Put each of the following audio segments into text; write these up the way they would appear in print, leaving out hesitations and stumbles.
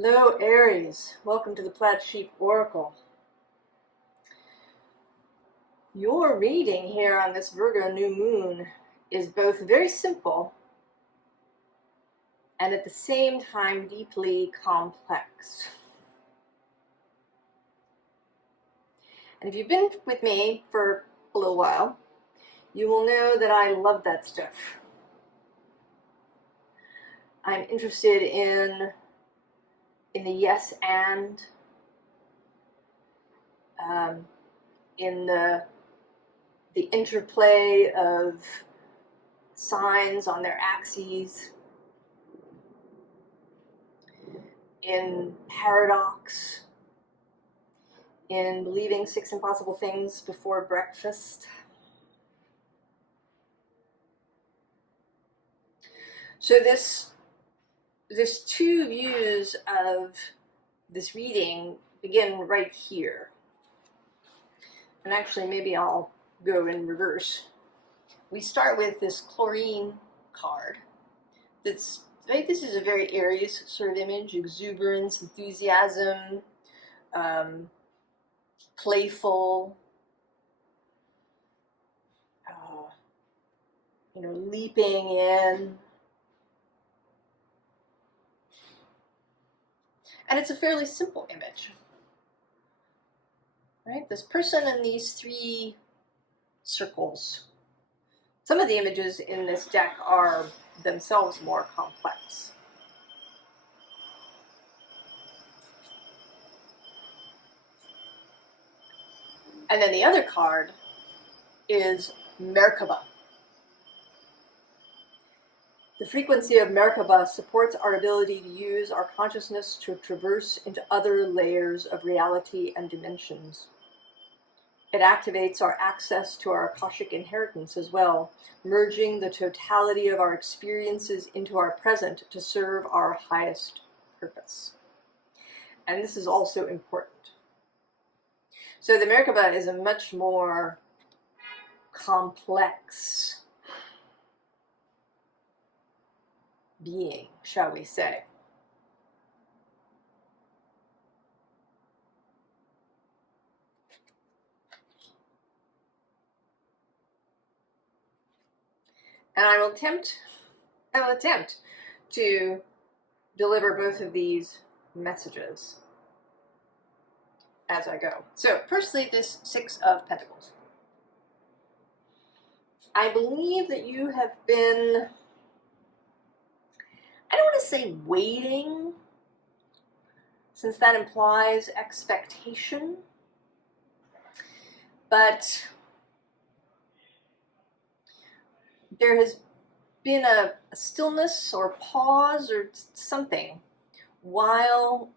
Hello, Aries. Welcome to the Plaid Sheep Oracle. Your reading here on this Virgo new moon is both very simple and at the same time deeply complex. And if you've been with me for a little while, you will know that I love that stuff. I'm interested in the yes and, in the interplay of signs on their axes, in paradox, in believing 6 impossible things before breakfast. So this two views of this reading begin right here. And actually, maybe I'll go in reverse. We start with this chlorine card. This is a very Aries sort of image: exuberance, enthusiasm, playful, leaping in. And it's a fairly simple image, right? This person and these 3 circles. Some of the images in this deck are themselves more complex. And then the other card is Merkaba. The frequency of Merkaba supports our ability to use our consciousness to traverse into other layers of reality and dimensions. It activates our access to our Akashic inheritance as well, merging the totality of our experiences into our present to serve our highest purpose. And this is also important. So the Merkaba is a much more complex being, shall we say. And I will attempt to deliver both of these messages as I go. So, firstly, this 6 of Pentacles. I believe that you have been, I don't want to say waiting, since that implies expectation, but there has been a stillness or pause or something while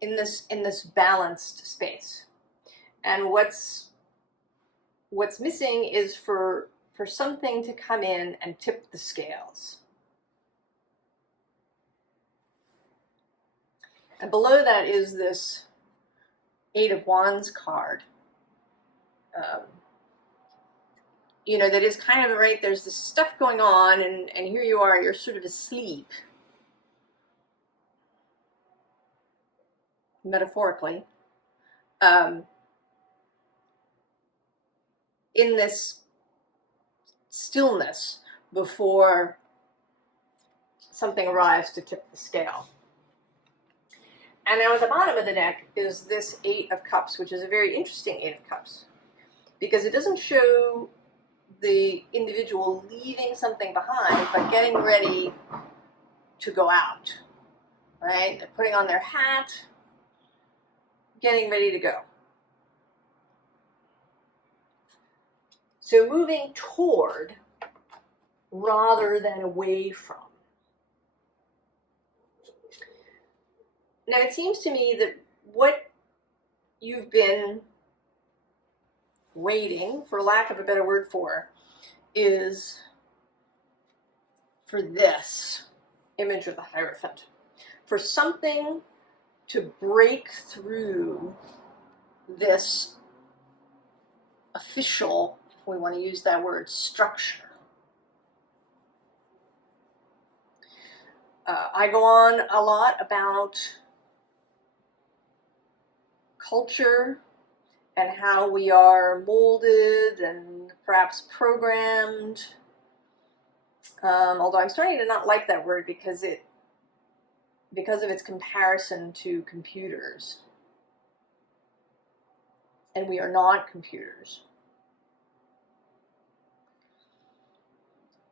in this balanced space. And what's missing is for something to come in and tip the scales. And below that is this 8 of Wands card. That is kind of, right, there's this stuff going on, and here you are, you're sort of asleep, metaphorically, in this stillness before something arrives to tip the scale. And now at the bottom of the deck is this 8 of Cups, which is a very interesting 8 of Cups, because it doesn't show the individual leaving something behind, but getting ready to go out, right? They're putting on their hat, getting ready to go. So moving toward rather than away from. Now it seems to me that what you've been waiting, for lack of a better word for, is for this image of the Hierophant, for something to break through this official, if we want to use that word, structure. I go on a lot about culture and how we are molded and perhaps programmed. Although I'm starting to not like that word because of its comparison to computers. And we are not computers.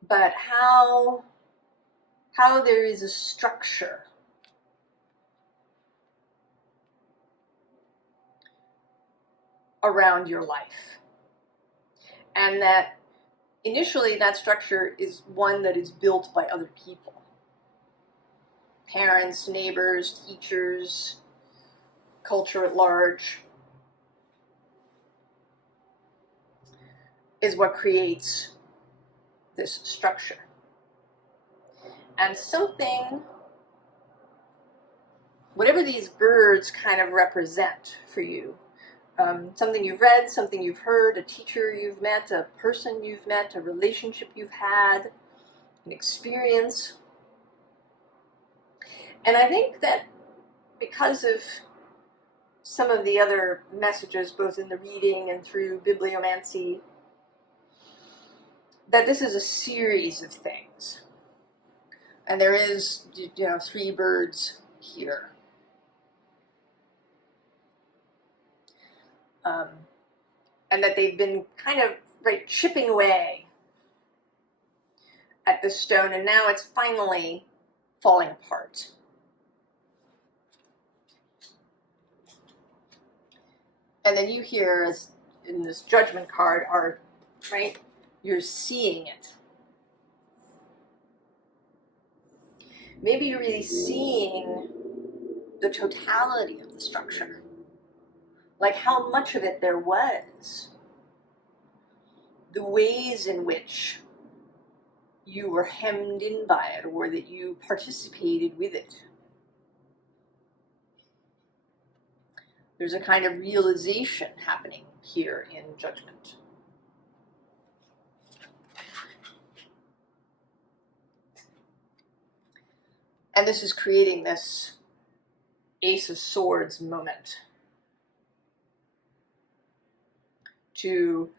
But how there is a structure around your life. And that initially that structure is one that is built by other people. Parents, neighbors, teachers, culture at large is what creates this structure. And something, whatever these birds kind of represent for you, something you've read, something you've heard, a teacher you've met, a person you've met, a relationship you've had, an experience. And I think that because of some of the other messages, both in the reading and through bibliomancy, that this is a series of things. And there is, 3 birds here. And that they've been kind of chipping away at this stone, and now it's finally falling apart. And then you here, as in this judgment card, are, you're seeing it. Maybe you're really seeing the totality of the structure. Like how much of it there was. The ways in which you were hemmed in by it, or that you participated with it. There's a kind of realization happening here in judgment. And this is creating this Ace of Swords moment. To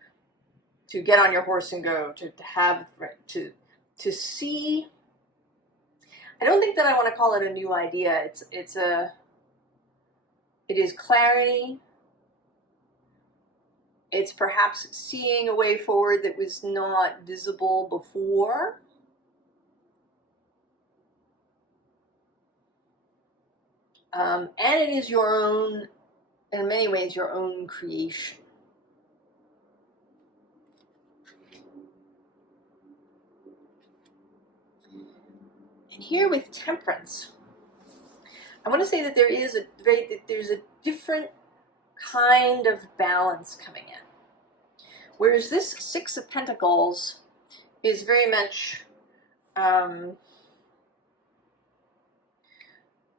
get on your horse and go, to see. I don't think that I want to call it a new idea. It is clarity. It's perhaps seeing a way forward that was not visible before. And it is your own, in many ways, your own creation. And here with Temperance, I want to say that there's a different kind of balance coming in. Whereas this 6 of Pentacles is very much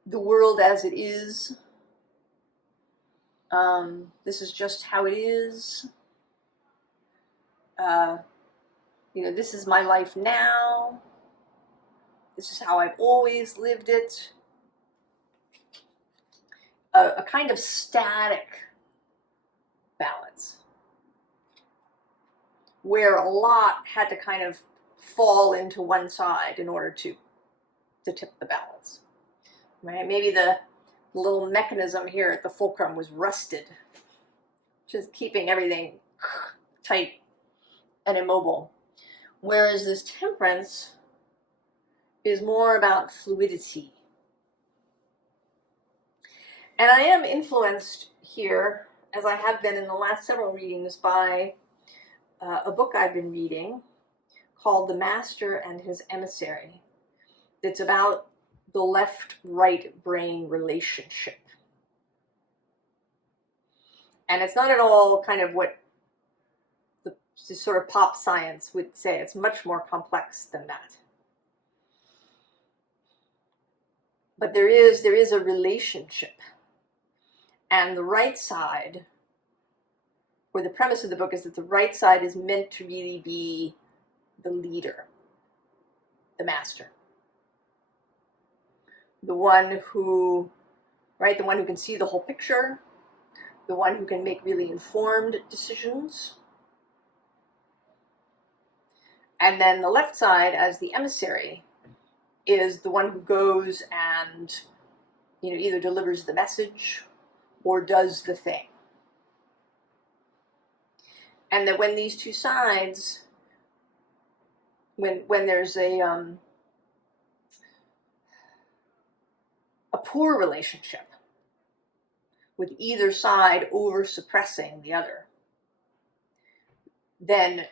the world as it is. This is just how it is. This is my life now. This is how I've always lived it. A kind of static balance, where a lot had to kind of fall into one side in order to tip the balance. Right? Maybe the little mechanism here at the fulcrum was rusted, just keeping everything tight and immobile. Whereas this Temperance is more about fluidity. And I am influenced here, as I have been in the last several readings, by a book I've been reading called The Master and His Emissary. It's about the left-right brain relationship. And it's not at all kind of what the sort of pop science would say. It's much more complex than that. But there is a relationship. And the right side, or the premise of the book, is that the right side is meant to really be the leader, the master. the one who, right, the one who can see the whole picture, the one who can make really informed decisions. And then the left side, as the emissary, is the one who goes and, you know, either delivers the message or does the thing. And that when these two sides, when there's a poor relationship with either side over suppressing the other, then,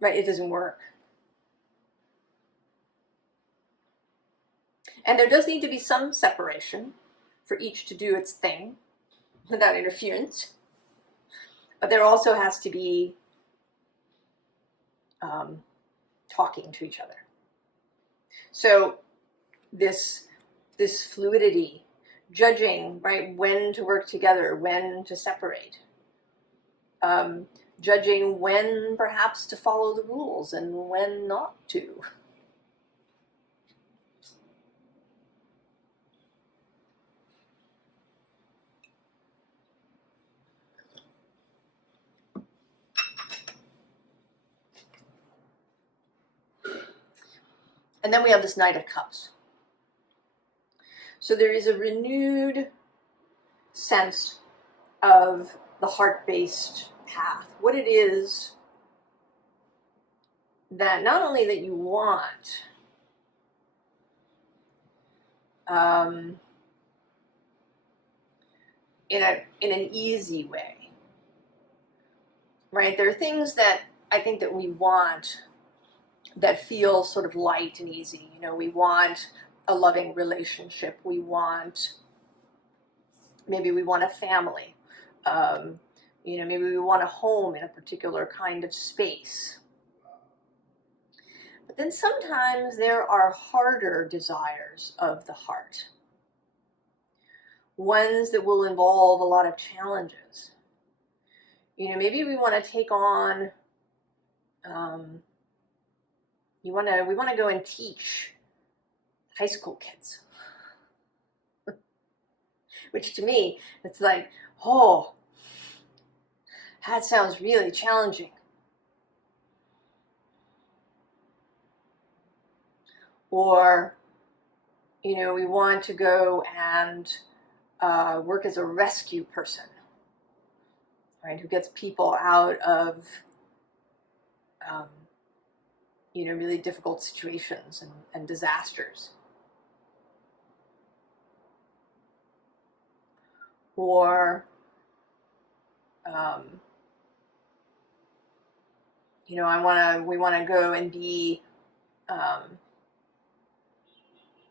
right, it doesn't work. And there does need to be some separation for each to do its thing without interference. But there also has to be talking to each other. So this fluidity, judging, right, when to work together, when to separate, judging when perhaps to follow the rules and when not to. And then we have this Knight of Cups. So there is a renewed sense of the heart-based path, what it is that not only that you want, in an easy way, right? There are things that I think that we want that feel sort of light and easy. You know, we want a loving relationship. Maybe we want a family. You know, maybe we want a home in a particular kind of space. But then sometimes there are harder desires of the heart, ones that will involve a lot of challenges. You know, maybe we want to take on, we want to go and teach high school kids. Which to me, it's like, oh, that sounds really challenging. Or, you know, we want to go and work as a rescue person, right, who gets people out of, you know, really difficult situations and disasters. Or, you know, we want to go and be,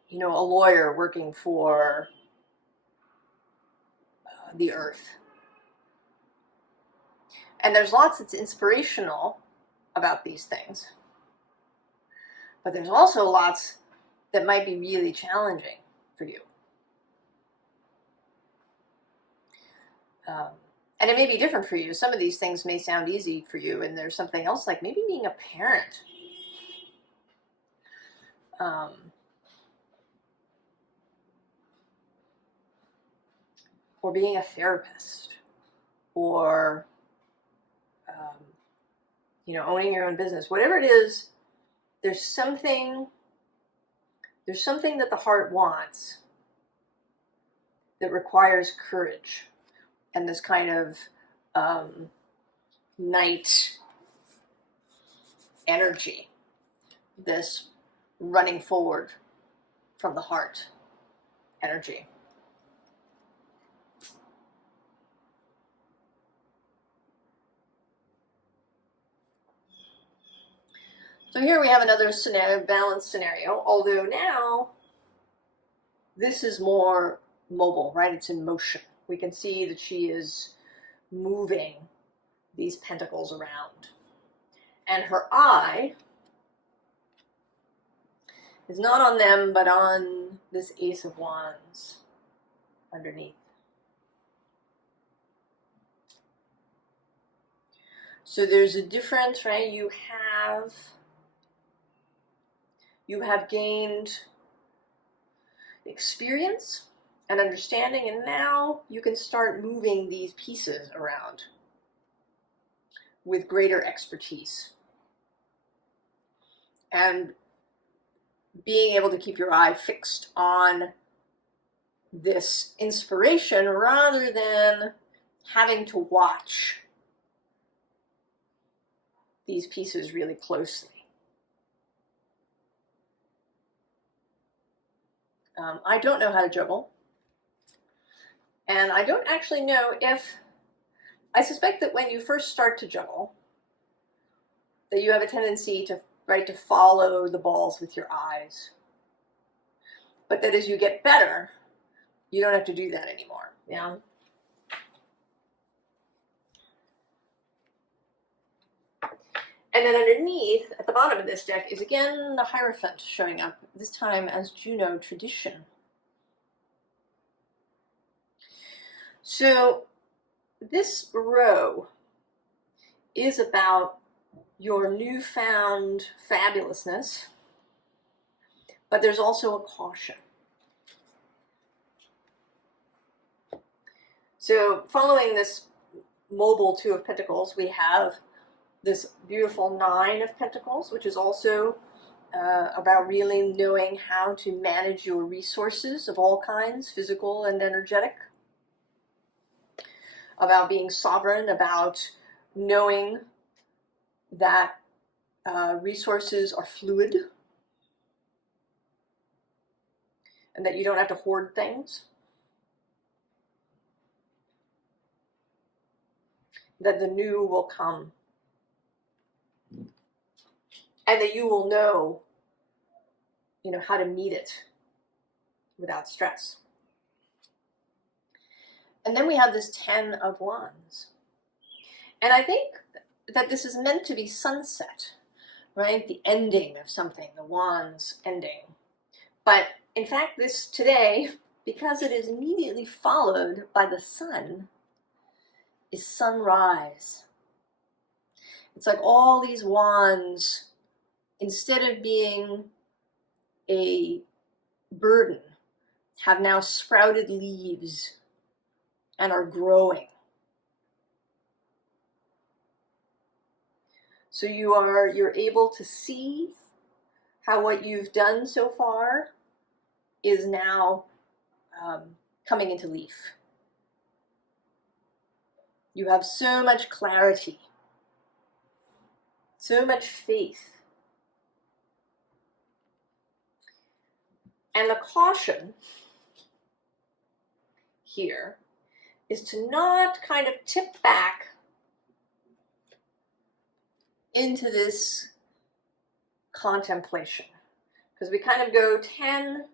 you know, a lawyer working for the earth. And there's lots that's inspirational about these things. But there's also lots that might be really challenging for you. And it may be different for you. Some of these things may sound easy for you, and there's something else, like maybe being a parent. Or being a therapist, or, you know, owning your own business. Whatever it is, there's something that the heart wants that requires courage and this kind of night energy, this running forward from the heart energy. So here we have another scenario, balanced scenario, although now this is more mobile, right? It's in motion. We can see that she is moving these pentacles around. And her eye is not on them, but on this Ace of Wands underneath. So there's a difference, right? You have gained experience and understanding, and now you can start moving these pieces around with greater expertise. And being able to keep your eye fixed on this inspiration rather than having to watch these pieces really closely. I don't know how to juggle, and I don't actually know if, I suspect that when you first start to juggle, that you have a tendency to, right, to follow the balls with your eyes, but that as you get better, you don't have to do that anymore. Yeah. And then underneath, at the bottom of this deck, is again the Hierophant showing up, this time as Juno tradition. So this row is about your newfound fabulousness, but there's also a caution. So following this mobile Two of Pentacles, we have this beautiful Nine of Pentacles, which is also about really knowing how to manage your resources of all kinds, physical and energetic, about being sovereign, about knowing that resources are fluid and that you don't have to hoard things, that the new will come, and that you will know, how to meet it without stress. And then we have this Ten of Wands. And I think that this is meant to be sunset, right? The ending of something, the Wands ending. But in fact, this today, because it is immediately followed by the sun, is sunrise. It's like all these wands, instead of being a burden, have now sprouted leaves and are growing. So you're able to see how what you've done so far is now coming into leaf. You have so much clarity, so much faith. And the caution here is to not kind of tip back into this contemplation. Because we kind of go 10,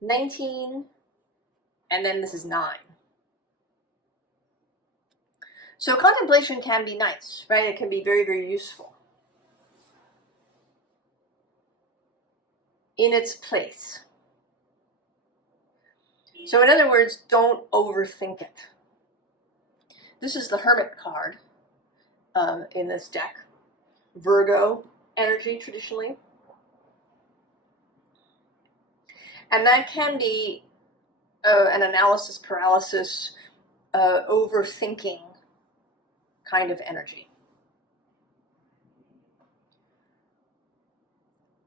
19, and then this is 9. So contemplation can be nice, right? It can be very, very useful in its place. So in other words, don't overthink it. This is the Hermit card in this deck. Virgo energy traditionally. And that can be an analysis paralysis, overthinking kind of energy.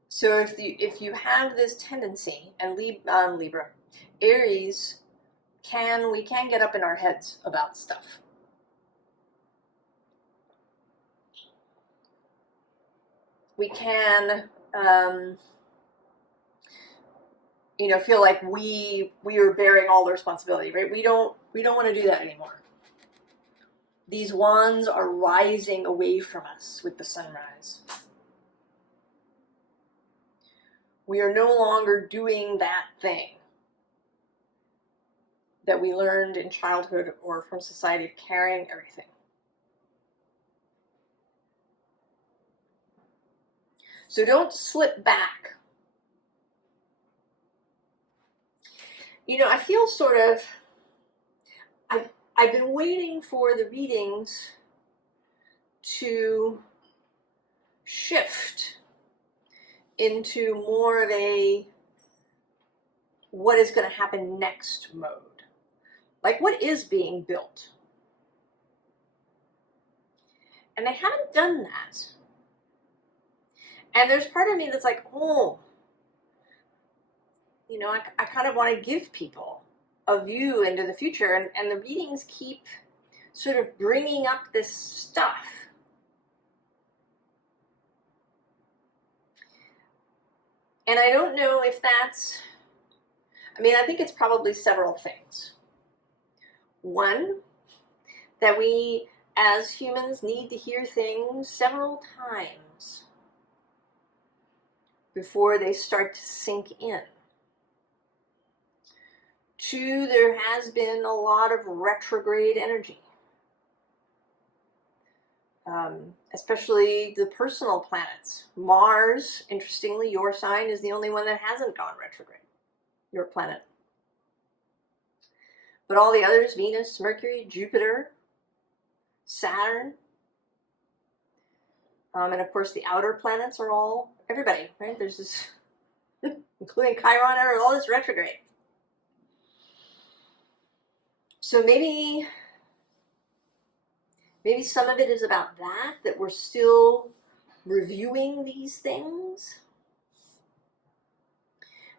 So if you have this tendency, and Libra, Aries, we can get up in our heads about stuff. We can, feel like we are bearing all the responsibility, right? We don't want to do that anymore. These wands are rising away from us with the sunrise. We are no longer doing that thing that we learned in childhood or from society of carrying everything. So don't slip back. I feel sort of, I've been waiting for the readings to shift into more of a what is going to happen next mode. Like, what is being built? And they haven't done that. And there's part of me that's like, oh, you know, I kind of want to give people a view into the future. And the readings keep sort of bringing up this stuff. And I don't know if that's, I mean, I think it's probably several things. One, that we as humans need to hear things several times before they start to sink in. Two, there has been a lot of retrograde energy. Especially the personal planets. Mars, interestingly, your sign is the only one that hasn't gone retrograde, your planet. But all the others, Venus, Mercury, Jupiter, Saturn, and of course the outer planets are all, everybody, right? There's this, including Chiron, or all this retrograde. So maybe some of it is about that we're still reviewing these things.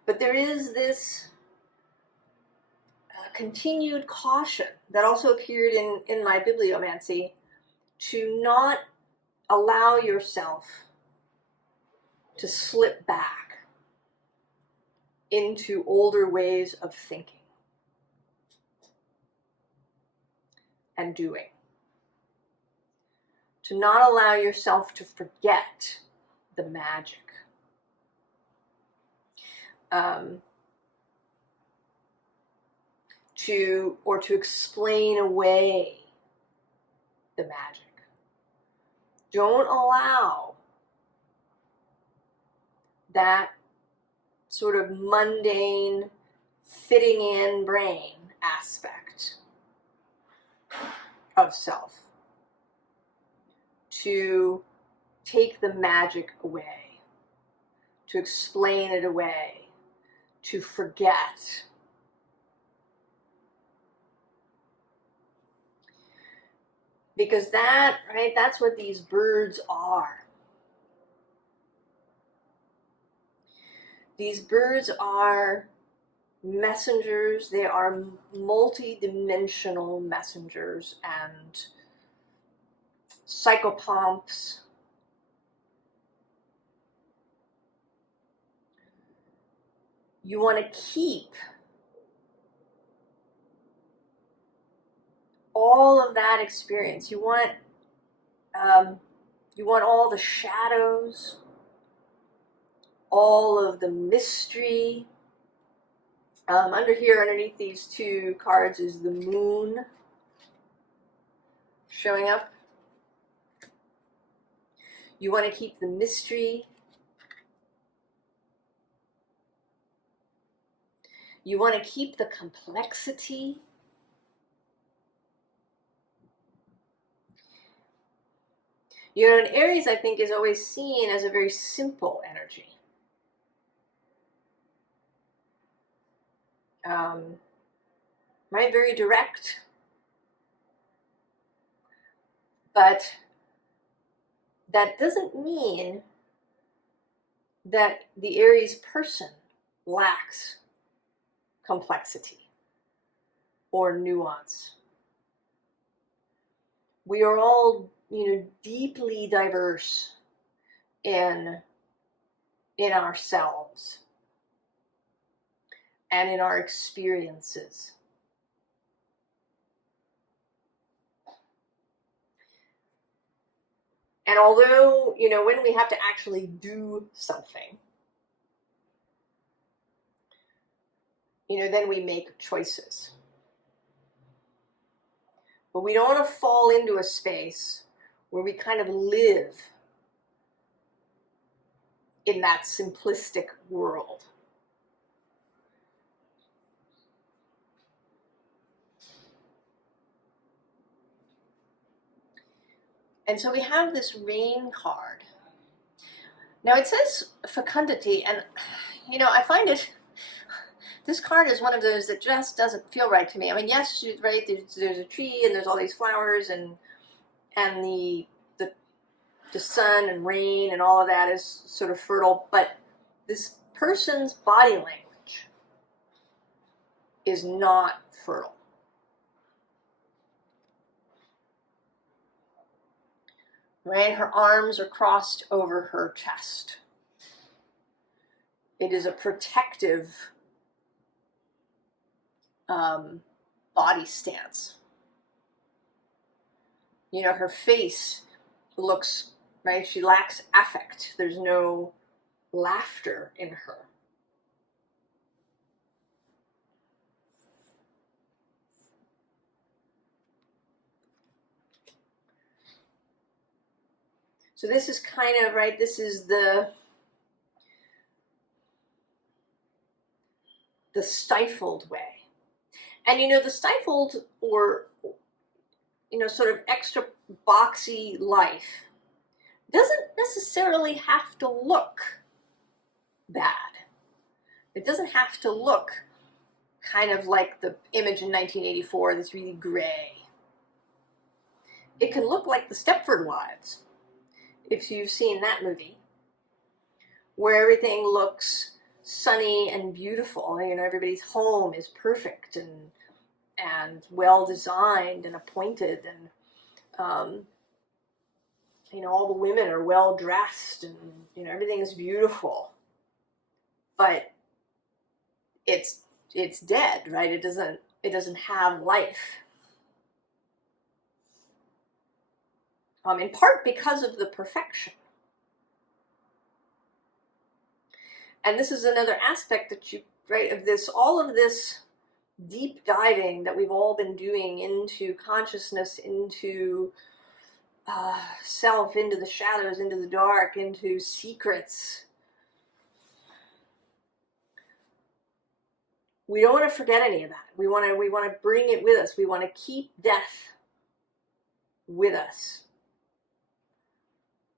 But there is this continued caution that also appeared in my bibliomancy to not allow yourself to slip back into older ways of thinking and doing. To not allow yourself to forget the magic. To explain away the magic. Don't allow that sort of mundane, fitting in brain aspect of self to take the magic away, to explain it away, to forget. Because that, right, that's what these birds are. These birds are messengers. They are multi-dimensional messengers and psychopomps. You want to keep all of that experience. You want all the shadows, all of the mystery. Under here, underneath these two cards, is the moon showing up. You want to keep the mystery. You want to keep the complexity. You know, an Aries, I think, is always seen as a very simple energy. Right? Very direct. But that doesn't mean that the Aries person lacks complexity or nuance. We are all, deeply diverse in ourselves and in our experiences. And although, when we have to actually do something, then we make choices. But we don't want to fall into a space where we kind of live in that simplistic world. And so we have this rain card. Now it says fecundity, and I find it This card is one of those that just doesn't feel right to me. I mean, yes, right, there's a tree and there's all these flowers and the sun and rain and all of that is sort of fertile, but this person's body language is not fertile. Right? Her arms are crossed over her chest. It is a protective body stance. You know, her face looks, right, she lacks affect. There's no laughter in her. So this is kind of, right, this is the stifled way. And you know, the stifled or, you know, sort of extra boxy life doesn't necessarily have to look bad. It doesn't have to look kind of like the image in 1984 that's really gray. It can look like the Stepford Wives, if you've seen that movie, where everything looks sunny and beautiful. You know, everybody's home is perfect and well designed and appointed, and you know, all the women are well dressed, and you know, everything is beautiful. But it's dead, right? It doesn't have life. In part because of the perfection. And this is another aspect that you, right, of this, all of this deep diving that we've all been doing into consciousness, into self, into the shadows, into the dark, into secrets. We don't want to forget any of that. We want to bring it with us. We want to keep death with us.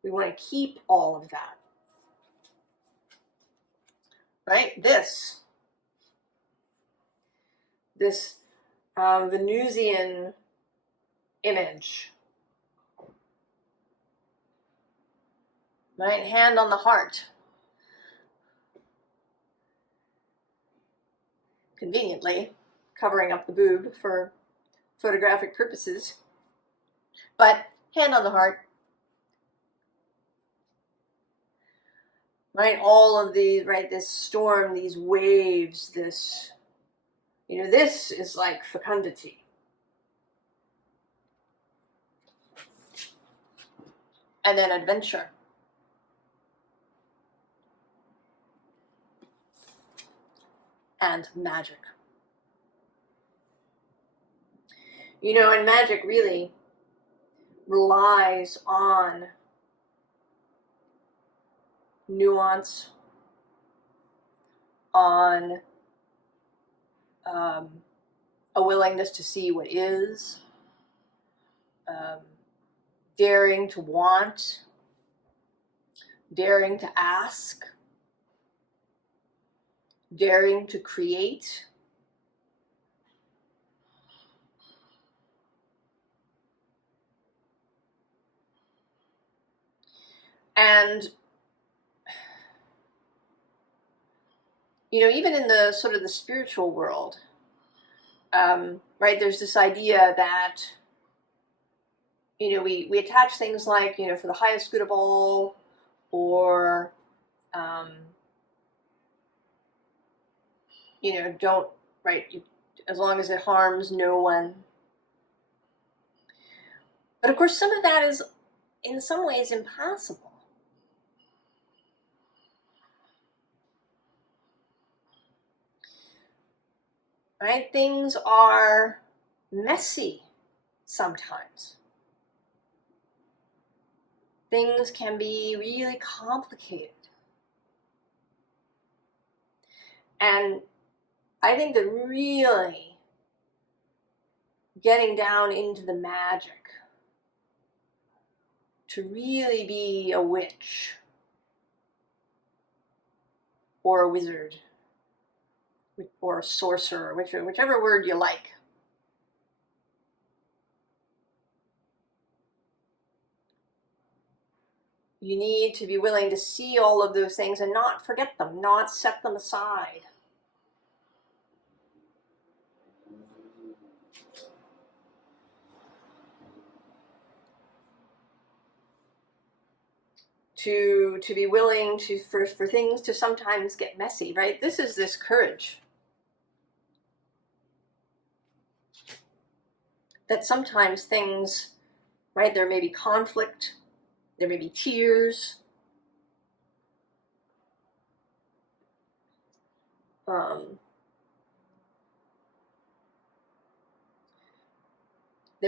We want to keep all of that. Right? This Venusian image. Right? Hand on the heart. Conveniently covering up the boob for photographic purposes. But hand on the heart. Right? All of these, right? This storm, these waves, this, you know, this is like fecundity. And then adventure. And magic. You know, and magic really relies on nuance, on a willingness to see what is, daring to want, daring to ask, daring to create. And, you know, even in the sort of the spiritual world, right, there's this idea that, you know, we attach things like, you know, for the highest good of all, or, you know, don't, right, as long as it harms no one. But of course, some of that is in some ways impossible. Right? Things are messy sometimes. Things can be really complicated. And I think that really getting down into the magic, to really be a witch or a wizard, or sorcerer, whichever word you like. You need to be willing to see all of those things and not forget them, not set them aside. To be willing for things to sometimes get messy, right? This is this courage. That sometimes things, right, there may be conflict, there may be tears, there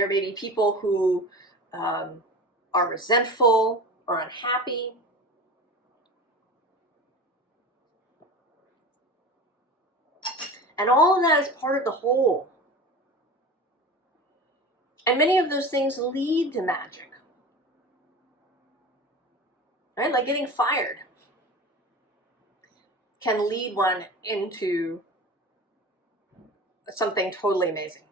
may be people who are resentful or unhappy. And all of that is part of the whole. And many of those things lead to magic. Right? Like getting fired can lead one into something totally amazing.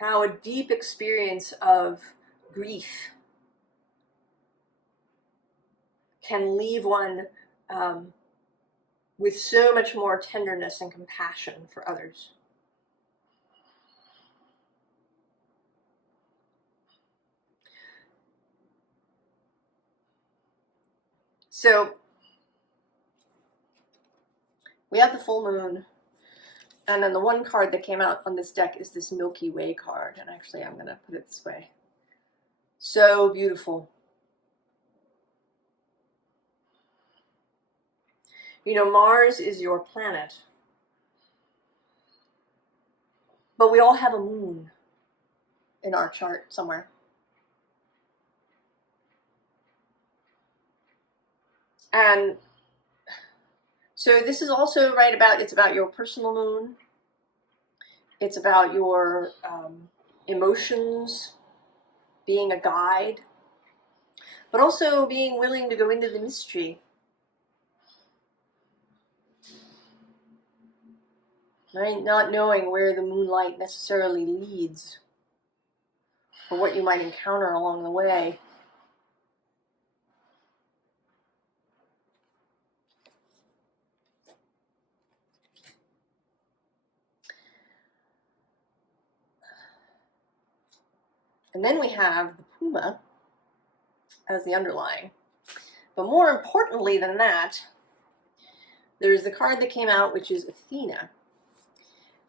How a deep experience of grief can leave one with so much more tenderness and compassion for others. So we have the full moon, and then the one card that came out on this deck is this Milky Way card, and actually I'm going to put it this way. So beautiful. You know, Mars is your planet, but we all have a moon in our chart somewhere. And so this is also it's about your personal moon. It's about your emotions being a guide, but also being willing to go into the mystery. Right? Not knowing where the moonlight necessarily leads, or what you might encounter along the way. And then we have the Prima as the underlying. But more importantly than that, there's the card that came out, which is Athena.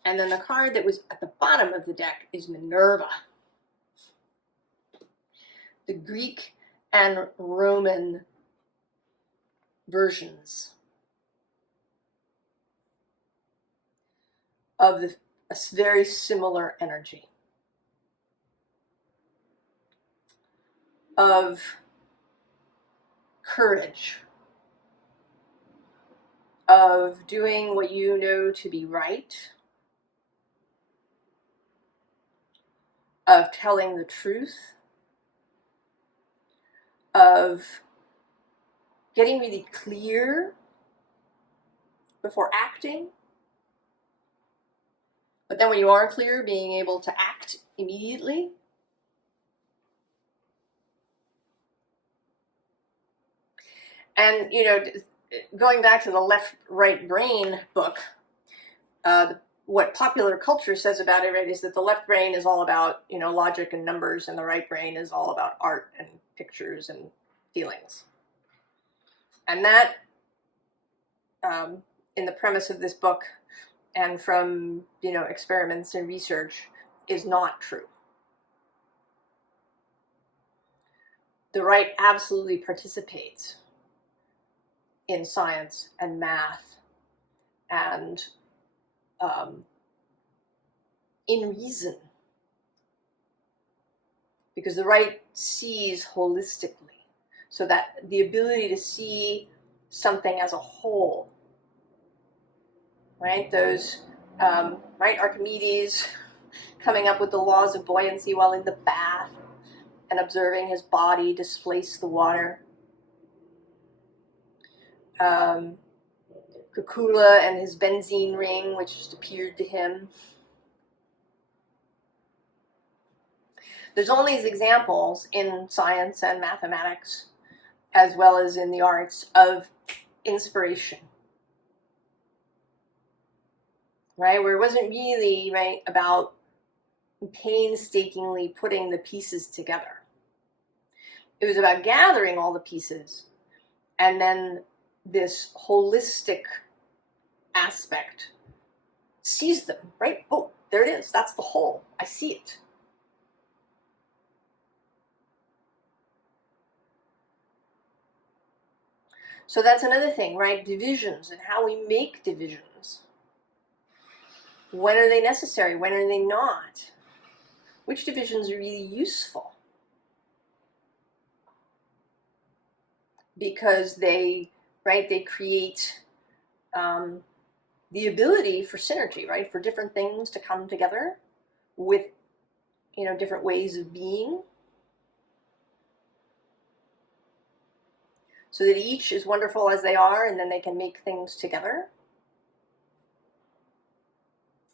And then the card that was at the bottom of the deck is Minerva. The Greek and Roman versions of a very similar energy of courage, of doing what you know to be right, of telling the truth, of getting really clear before acting, but then when you are clear, being able to act immediately. And, you know, going back to the left-right brain book, what popular culture says about it, right, is that the left brain is all about, you know, logic and numbers, and the right brain is all about art and pictures and feelings. And that, in the premise of this book, and from, you know, experiments and research, is not true. The right absolutely participates in science and math and in reason, because the right sees holistically, so that the ability to see something as a whole, right? Those, right, Archimedes coming up with the laws of buoyancy while in the bath and observing his body displace the water. Kukula and his benzene ring, which just appeared to him. There's all these examples in science and mathematics, as well as in the arts, of inspiration. Right? Where it wasn't really, right, about painstakingly putting the pieces together. It was about gathering all the pieces, and then this holistic aspect sees them, right? Oh, there it is. That's the whole. I see it. So that's another thing, right? Divisions and how we make divisions. When are they necessary? When are they not? Which divisions are really useful? Because they, right, they create the ability for synergy, right? For different things to come together with, you know, different ways of being. So that each is wonderful as they are, and then they can make things together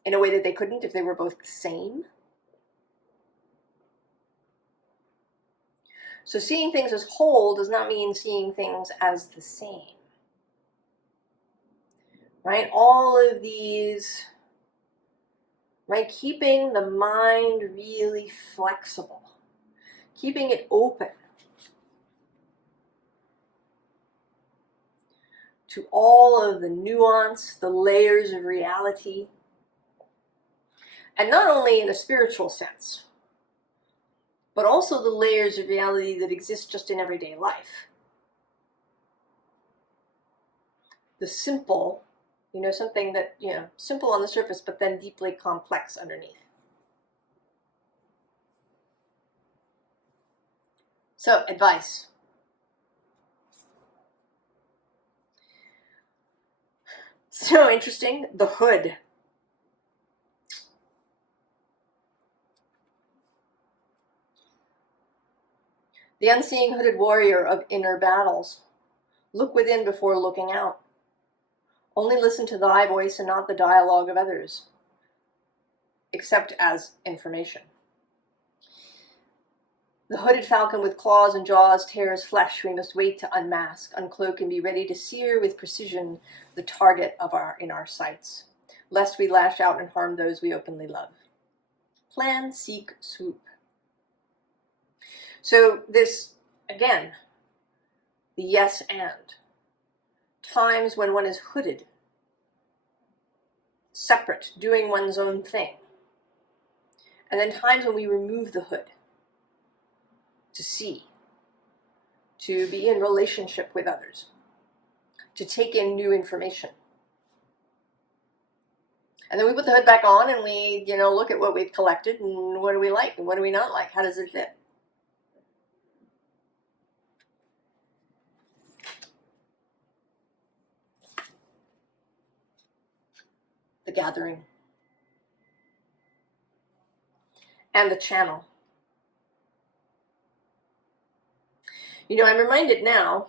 in a way that they couldn't if they were both the same. So seeing things as whole does not mean seeing things as the same. Right? All of these, right? Keeping the mind really flexible, keeping it open to all of the nuance, the layers of reality, and not only in a spiritual sense, but also the layers of reality that exist just in everyday life. The simple, you know, something that, you know, simple on the surface, but then deeply complex underneath. So, advice. So interesting, the hood. The unseeing hooded warrior of inner battles. Look within before looking out. Only listen to thy voice and not the dialogue of others, except as information. The hooded falcon with claws and jaws tears flesh. We must wait to unmask, uncloak, and be ready to sear with precision the target of in our sights, lest we lash out and harm those we openly love. Plan, seek, swoop. So this, again, the yes and. Times when one is hooded, separate, doing one's own thing. And then times when we remove the hood to see, to be in relationship with others, to take in new information. And then we put the hood back on and we, you know, look at what we've collected and what do we like and what do we not like? How does it fit? The gathering. And the channel. You know, I'm reminded now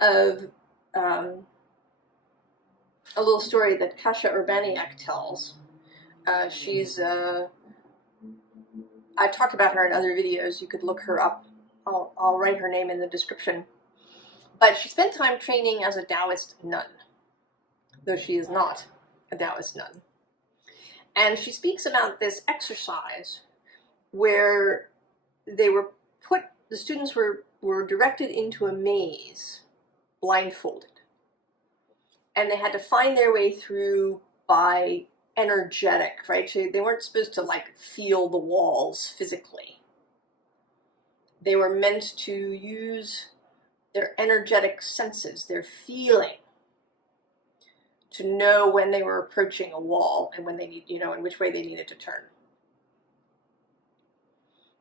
of a little story that Kasia Urbaniak tells. She's, I've talked about her in other videos. You could look her up. I'll write her name in the description. But she spent time training as a Taoist nun, though she is not a Taoist nun. And she speaks about this exercise where the students were directed into a maze, blindfolded. And they had to find their way through by energetic, right? So they weren't supposed to like feel the walls physically. They were meant to use their energetic senses, their feeling, to know when they were approaching a wall and when they need, you know, in which way they needed to turn.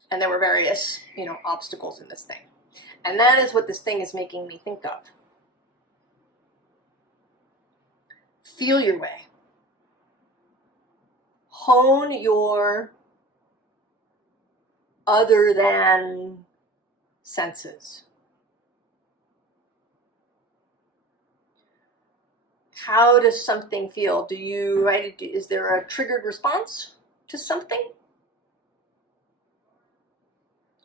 And there were various, you know, obstacles in this thing. And that is what this thing is making me think of. Feel your way. Hone your other than senses. How does something feel? Do you, right, is there a triggered response to something?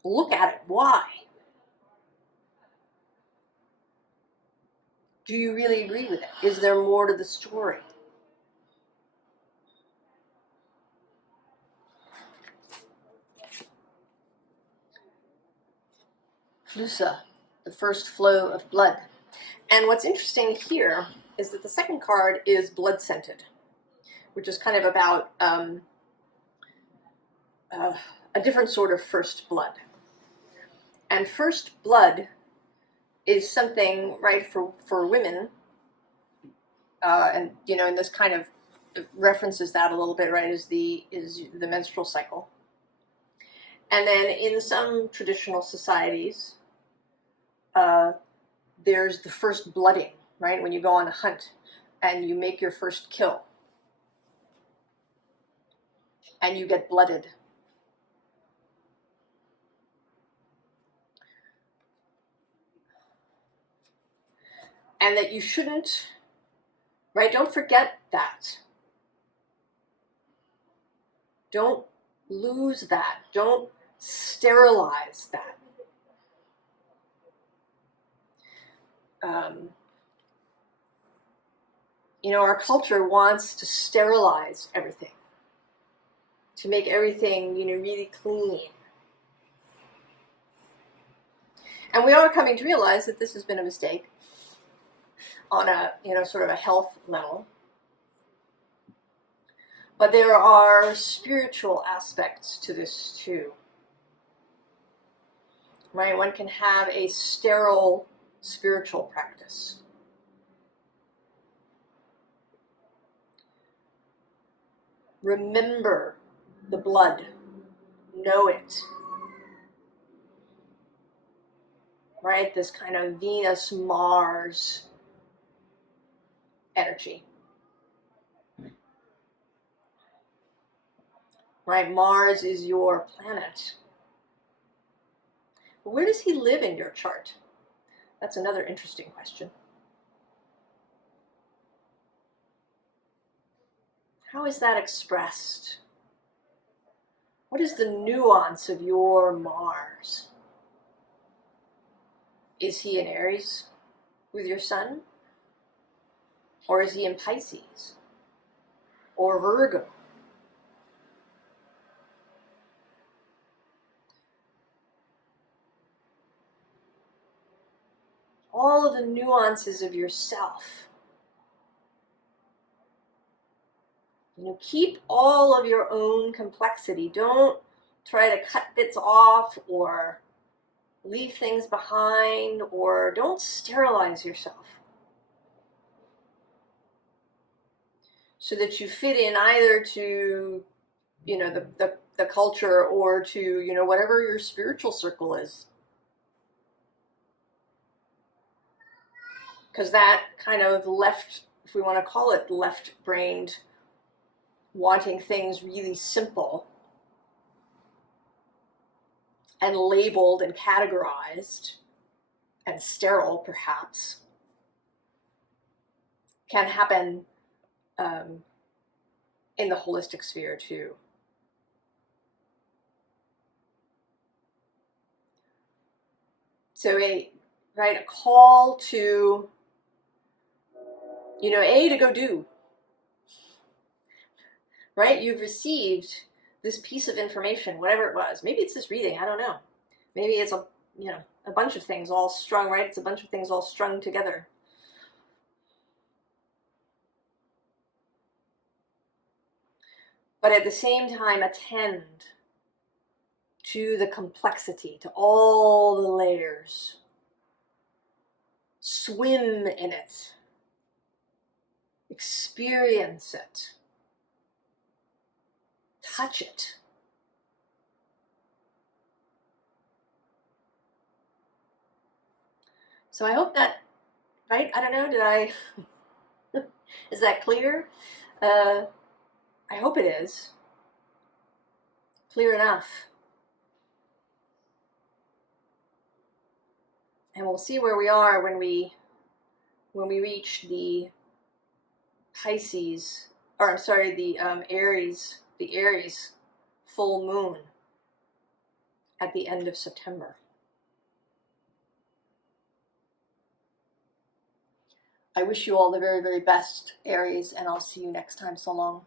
Look at it. Why? Do you really agree with it? Is there more to the story? Flusa, the first flow of blood. And what's interesting here is that the second card is blood scented, which is kind of about a different sort of first blood. And first blood is something, right, for women, and and this kind of references that a little bit, right, is the menstrual cycle. And then in some traditional societies, there's the first blooding, right, when you go on a hunt and you make your first kill and you get blooded. And that you shouldn't, right, don't forget that. Don't lose that. Don't sterilize that. Our culture wants to sterilize everything, to make everything, really clean. And we are coming to realize that this has been a mistake on a, sort of a health level. But there are spiritual aspects to this too. Right? One can have a sterile spiritual practice. Remember the blood. Know it. Right? This kind of Venus-Mars energy. Right? Mars is your planet. But where does he live in your chart? That's another interesting question. How is that expressed? What is the nuance of your Mars? Is he in Aries with your sun? Or is he in Pisces? Or Virgo? All of the nuances of yourself. Keep all of your own complexity. Don't try to cut bits off or leave things behind, or don't sterilize yourself so that you fit in either to, the culture or to, whatever your spiritual circle is. Because that kind of left, if we want to call it left-brained, wanting things really simple and labeled and categorized and sterile, perhaps, can happen in the holistic sphere too. So a call to, to go do. Right? You've received this piece of information, whatever it was. Maybe it's this reading, I don't know. Maybe it's a bunch of things all strung, right? It's a bunch of things all strung together. But at the same time, attend to the complexity, to all the layers. Swim in it. Experience it. Touch it. So I hope that, right? I don't know, did I, is that clear? I hope it is. Clear enough. And we'll see where we are when we reach the Pisces, or I'm sorry, the Aries full moon at the end of September. I wish you all the very, very best, Aries, and I'll see you next time. So long.